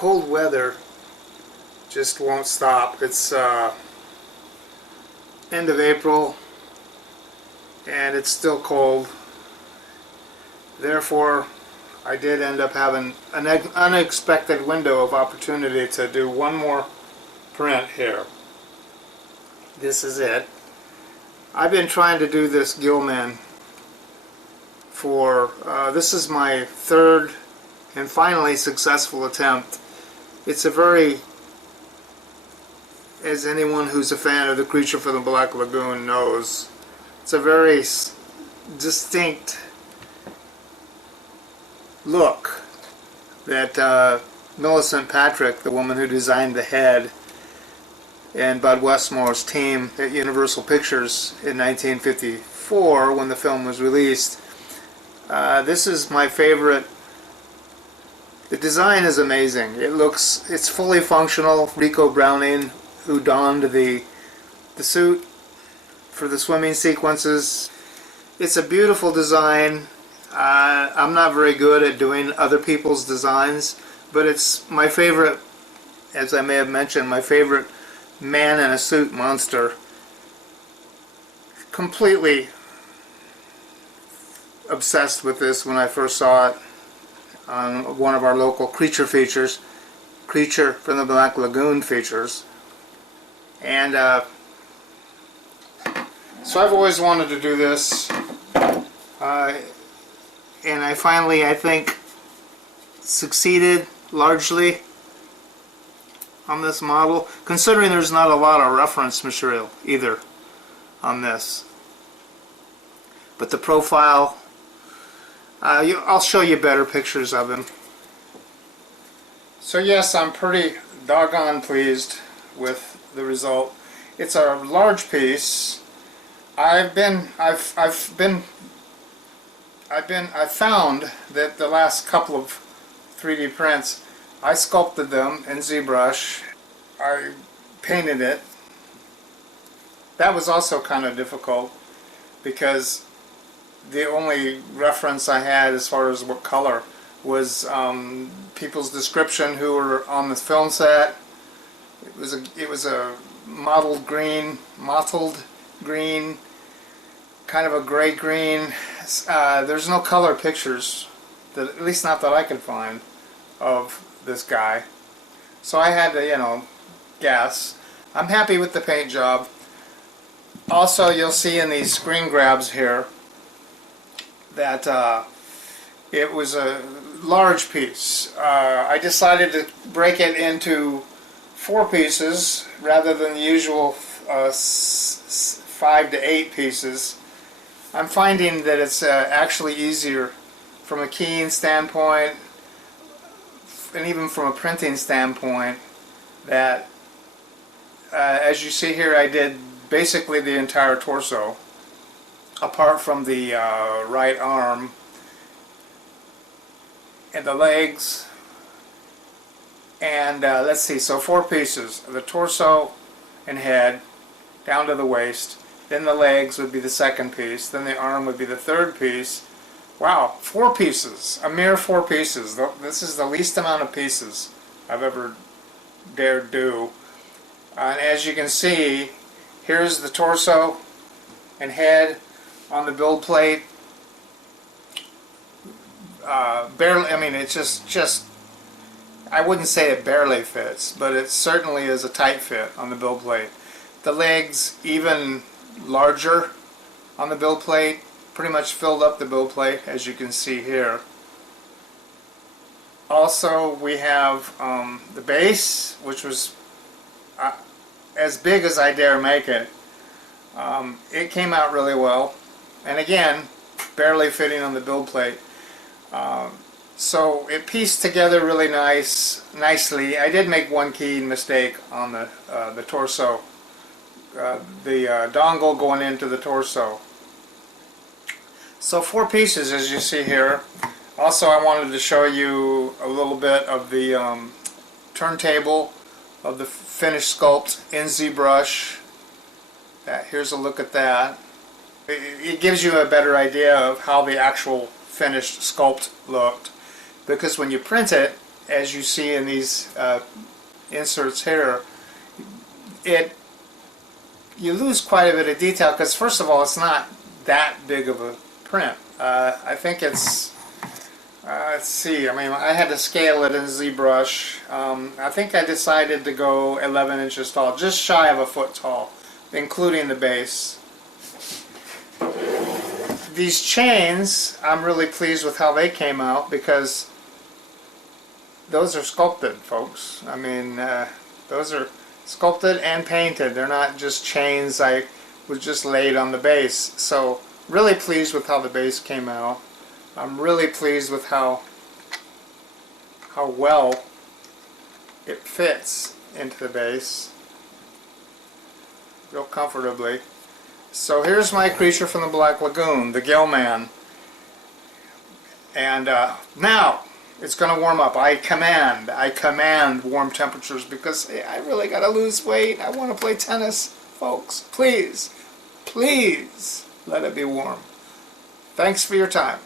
cold weather just won't stop. It's end of April and it's still cold. Therefore, I did end up having an unexpected window of opportunity to do one more print here. This is it. I've been trying to do this Gillman for, this is my third and finally successful attempt. It's a very, as anyone who's a fan of the Creature from the Black Lagoon knows, it's a very distinct look that Millicent Patrick, the woman who designed the head, and Bud Westmore's team at Universal Pictures in 1954 when the film was released. This is my favorite. The design is amazing. It's fully functional. Rico Browning, who donned the suit for the swimming sequences. It's a beautiful design. I'm not very good at doing other people's designs, but it's my favorite, as I may have mentioned, my favorite man in a suit monster. Completely obsessed with this when I first saw it on one of our local creature features, Creature from the Black Lagoon features. And so I've always wanted to do this, and I finally, I think, succeeded largely on this model, considering there's not a lot of reference material either on this. But the profile, I'll show you better pictures of him. So yes, I'm pretty doggone pleased with the result. It's a large piece. I've found that the last couple of 3D prints, I sculpted them in ZBrush. I painted it. That was also kind of difficult because the only reference I had as far as what color was people's description who were on the film set. It was a mottled green, kind of a gray green. There's no color pictures, at least not that I could find, of this guy. So I had to, you know, guess. I'm happy with the paint job. Also, you'll see in these screen grabs here that it was a large piece. I decided to break it into 4 pieces rather than the usual 5 to 8 pieces. I'm finding that it's actually easier from a keying standpoint and even from a printing standpoint. That as you see here, I did basically the entire torso apart from the right arm and the legs. And let's see, so 4 pieces: the torso and head down to the waist, then the legs would be the second piece, then the arm would be the third piece. Wow, 4 pieces, a mere 4 pieces. This is the least amount of pieces I've ever dared do. And as you can see, here's the torso and head on the build plate. Barely, I mean, it's just I wouldn't say it barely fits, but it certainly is a tight fit on the build plate. The legs even larger on the build plate, pretty much filled up the build plate, as you can see here. Also, we have the base, which was as big as I dare make it. It came out really well, and again, barely fitting on the build plate. So it pieced together really nicely. I did make one key mistake on the torso, the dongle going into the torso. So 4 pieces, as you see here. Also, I wanted to show you a little bit of the turntable of the finished sculpt in ZBrush. Here's a look at that. It gives you a better idea of how the actual finished sculpt looked, because when you print it as you see in these inserts here, you lose quite a bit of detail because, first of all, it's not that big of a print. I think it's, let's see, I mean, I had to scale it in ZBrush. I think I decided to go 11 inches tall, just shy of a foot tall, including the base. These chains, I'm really pleased with how they came out because those are sculpted, folks. I mean, those are sculpted and painted. They're not just chains I was just laid on the base. So really pleased with how the base came out. I'm really pleased with how well it fits into the base real comfortably. So here's my creature from the Black Lagoon, the Gillman. And now it's going to warm up. I command warm temperatures because I really got to lose weight. I want to play tennis, folks. Please, please let it be warm. Thanks for your time.